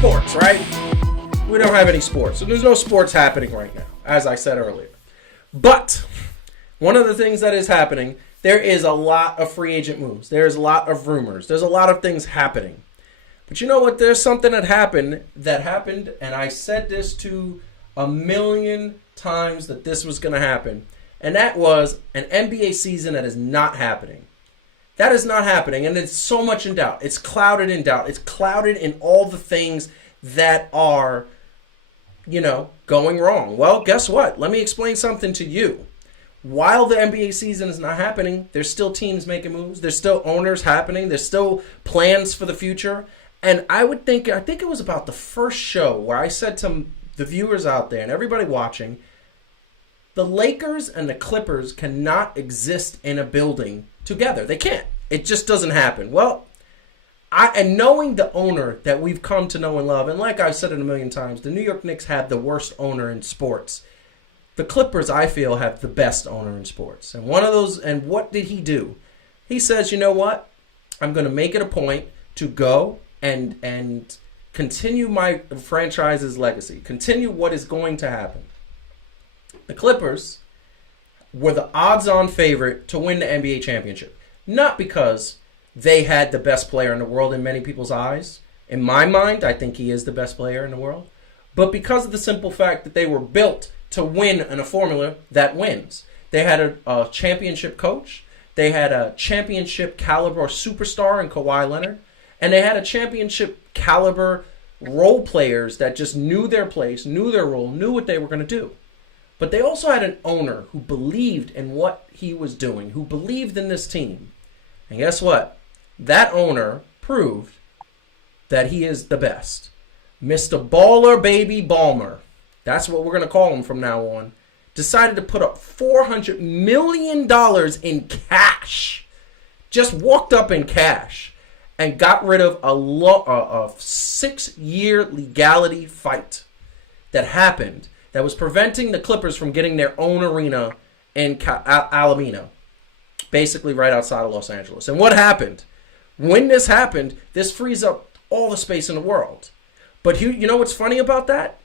sports, right? We don't have any sports. So there's no sports happening right now, as I said earlier. But one of the things that is happening, there is a lot of free agent moves. There's a lot of rumors. There's a lot of things happening. But you know what? There's something that happened, and I said this to a million times that this was going to happen. And that was an NBA season that is not happening. That is not happening, and it's so much in doubt. It's clouded in doubt. It's clouded in all the things that are, going wrong. Well, guess what? Let me explain something to you. While the NBA season is not happening, there's still teams making moves. There's still owners happening. There's still plans for the future. And I think it was about the first show where I said to the viewers out there and everybody watching, the Lakers and the Clippers cannot exist in a building together. They can't. It just doesn't happen. Well, and knowing the owner that we've come to know and love, and like I've said it a million times, the New York Knicks have the worst owner in sports. The Clippers, I feel, have the best owner in sports. And what did he do? He says, you know what? I'm going to make it a point to go and continue my franchise's legacy. Continue what is going to happen. The Clippers were the odds-on favorite to win the NBA championship. Not because they had the best player in the world in many people's eyes. In my mind, I think he is the best player in the world. But because of the simple fact that they were built to win in a formula that wins. They had a championship coach. They had a championship caliber superstar in Kawhi Leonard. And they had a championship caliber role players that just knew their place, knew their role, knew what they were going to do. But they also had an owner who believed in what he was doing, who believed in this team. And guess what? That owner proved that he is the best. Mr. Baller Baby Balmer, that's what we're going to call him from now on, decided to put up $400 million in cash. Just walked up in cash and got rid of a 6-year legality fight that happened that was preventing the Clippers from getting their own arena in Alameda, basically right outside of Los Angeles. And what happened? When this happened, this frees up all the space in the world. But you know what's funny about that?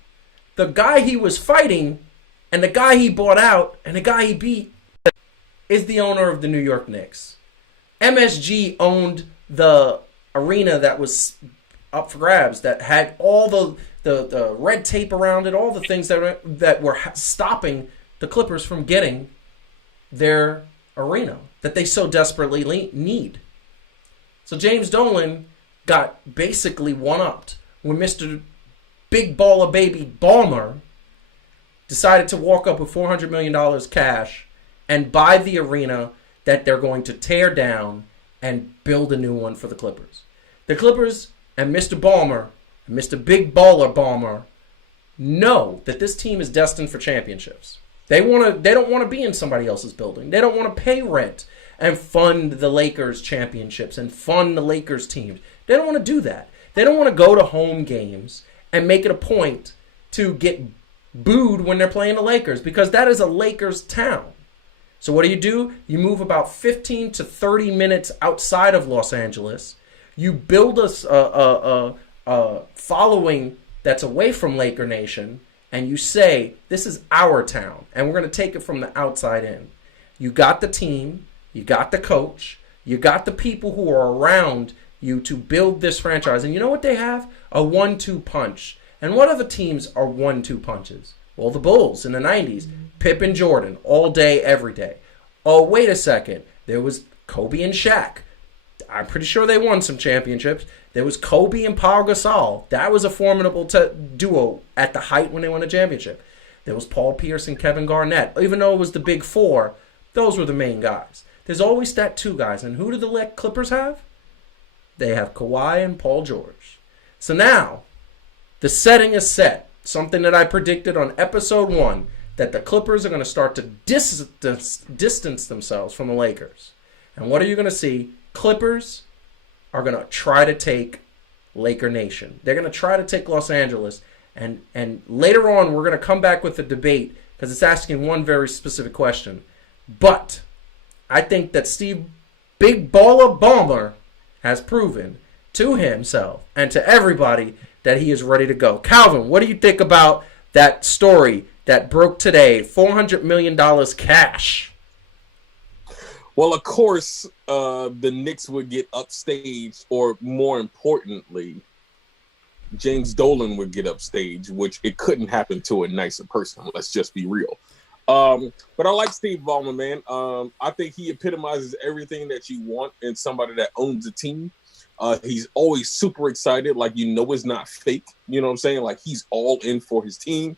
The guy he was fighting and the guy he bought out and the guy he beat is the owner of the New York Knicks. MSG owned the arena that was up for grabs, that had all the red tape around it, all the things that were stopping the Clippers from getting their arena that they so desperately need. So James Dolan got basically one-upped when Mr. Big Baller Baby Balmer decided to walk up with $400 million cash and buy the arena that they're going to tear down and build a new one for the Clippers. The Clippers and Mr. Balmer, and Mr. Big Baller Balmer, know that this team is destined for championships. They don't want to be in somebody else's building. They don't want to pay rent and fund the Lakers championships and fund the Lakers teams. They don't want to do that. They don't want to go to home games and make it a point to get booed when they're playing the Lakers, because that is a Lakers town. So what do? You move about 15 to 30 minutes outside of Los Angeles. You build a following that's away from Laker Nation, and you say, this is our town, and we're going to take it from the outside in. You got the team, you got the coach, you got the people who are around you to build this franchise. And you know what they have? A 1-2 punch. And what other teams are 1-2 punches? Well, the Bulls in the 90s. Pip and Jordan, all day, every day. Oh, wait a second. There was Kobe and Shaq. I'm pretty sure they won some championships. There was Kobe and Paul Gasol. That was a formidable duo at the height when they won a championship. There was Paul Pierce and Kevin Garnett. Even though it was the big four, those were the main guys. There's always that two guys. And who do the Clippers have? They have Kawhi and Paul George. So now, the setting is set. Something that I predicted on episode 1, that the Clippers are going to start to distance themselves from the Lakers. And what are you going to see? Clippers are going to try to take Laker Nation. They're going to try to take Los Angeles. And later on, we're going to come back with a debate because it's asking one very specific question. But I think that Steve Big Baller Balmer has proven to himself and to everybody that he is ready to go. Calvin, what do you think about that story that broke today? $400 million cash. Well, of course, the Knicks would get upstaged, or more importantly, James Dolan would get upstaged, which it couldn't happen to a nicer person. Let's just be real. But I like Steve Balmer, man. I think he epitomizes everything that you want in somebody that owns a team. He's always super excited, like it's not fake. You know what I'm saying? Like he's all in for his team,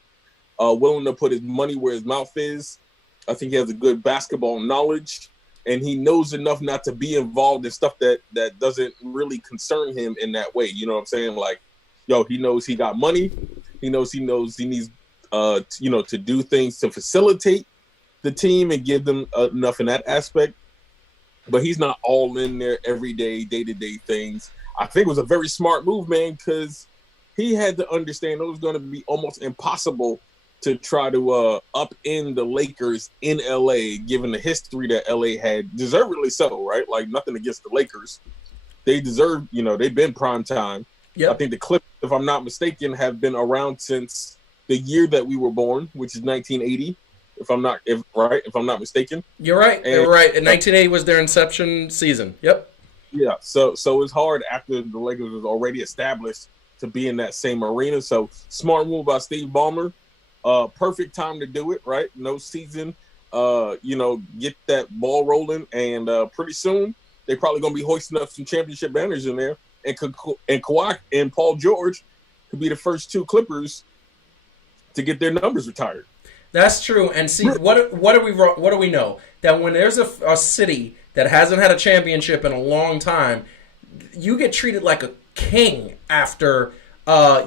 willing to put his money where his mouth is. I think he has a good basketball knowledge. And he knows enough not to be involved in stuff that doesn't really concern him in that way. You know what I'm saying? Like, he knows he got money. He knows he needs, to do things to facilitate the team and give them enough in that aspect. But he's not all in there every day-to-day things. I think it was a very smart move, man, because he had to understand it was going to be almost impossible to try to upend the Lakers in LA, given the history that LA had, deservedly so, right? Like nothing against the Lakers. They deserve, they've been prime time. Yep. I think the Clippers, if I'm not mistaken, have been around since the year that we were born, which is 1980. If I'm not mistaken. You're right. You're right. And 1980 was their inception season. Yep. Yeah. So it's hard after the Lakers was already established to be in that same arena. So smart move by Steve Ballmer. Perfect time to do it, right? No season, get that ball rolling, and pretty soon they're probably going to be hoisting up some championship banners in there, and Kawhi and Paul George could be the first two Clippers to get their numbers retired. That's true. And see, what do we know? That when there's a city that hasn't had a championship in a long time, you get treated like a king after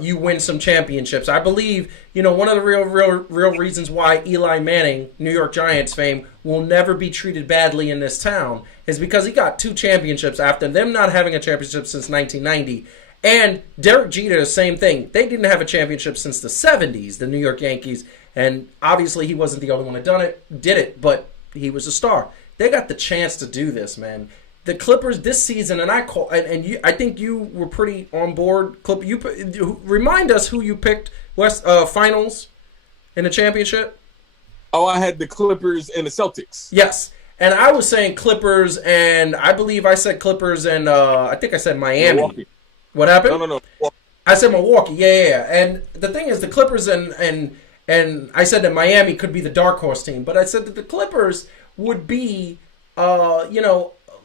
you win some championships. I believe, one of the real reasons why Eli Manning, New York Giants fame, will never be treated badly in this town is because he got 2 championships after them not having a championship since 1990. And Derek Jeter, the same thing. They didn't have a championship since the 70s, the New York Yankees. And obviously he wasn't the only one that did it, but he was a star. They got the chance to do this, man. The Clippers this season, and I think you were pretty on board. Remind us who you picked finals in the championship. Oh, I had the Clippers and the Celtics. Yes, and I was saying Clippers, and I believe I said Clippers, and I think I said Miami. Milwaukee. What happened? No. I said Milwaukee. Yeah. And the thing is, the Clippers and I said that Miami could be the dark horse team, but I said that the Clippers would be,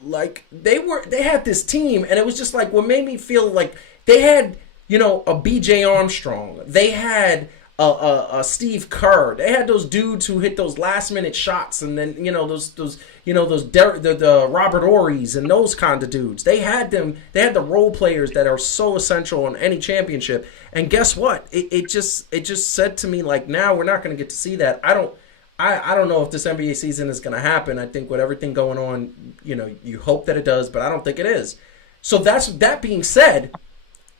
like they had this team, and it was just like what made me feel like they had, a B.J. Armstrong, they had a Steve Kerr, they had those dudes who hit those last minute shots, and then the Robert Ory's and those kind of dudes. They had them. They had the role players that are so essential in any championship. And guess what? It just said to me, like, now we're not going to get to see that. I don't know if this NBA season is going to happen. I think with everything going on, you hope that it does, but I don't think it is. So that being said,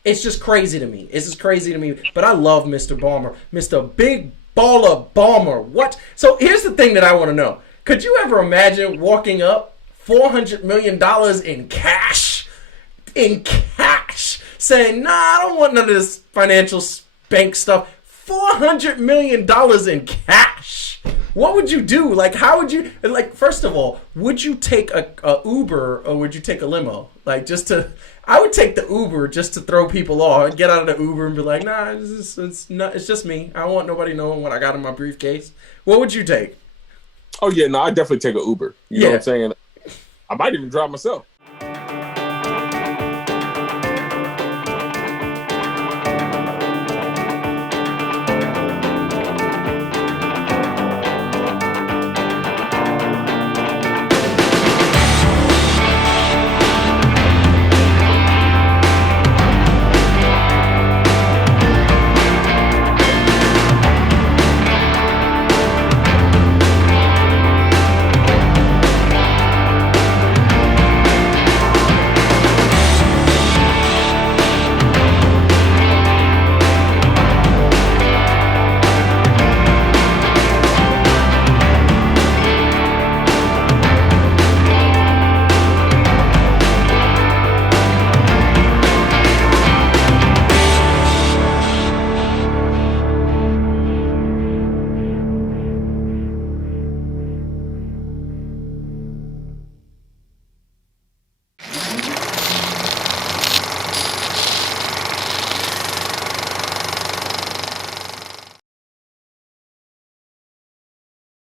it's just crazy to me. It's just crazy to me. But I love Mr. Balmer, Mr. Big Baller Balmer. What? So here's the thing that I want to know. Could you ever imagine walking up $400 million in cash? Saying, nah, I don't want none of this financial bank stuff. $400 million in cash. What would you do? Like, how would you, like, first of all, would you take a Uber or would you take a limo? Like, I would take the Uber just to throw people off. I'd get out of the Uber and be like, nah, it's just me. I don't want nobody knowing what I got in my briefcase. What would you take? Oh, yeah, no, I'd definitely take an Uber. You know what I'm saying? I might even drive myself.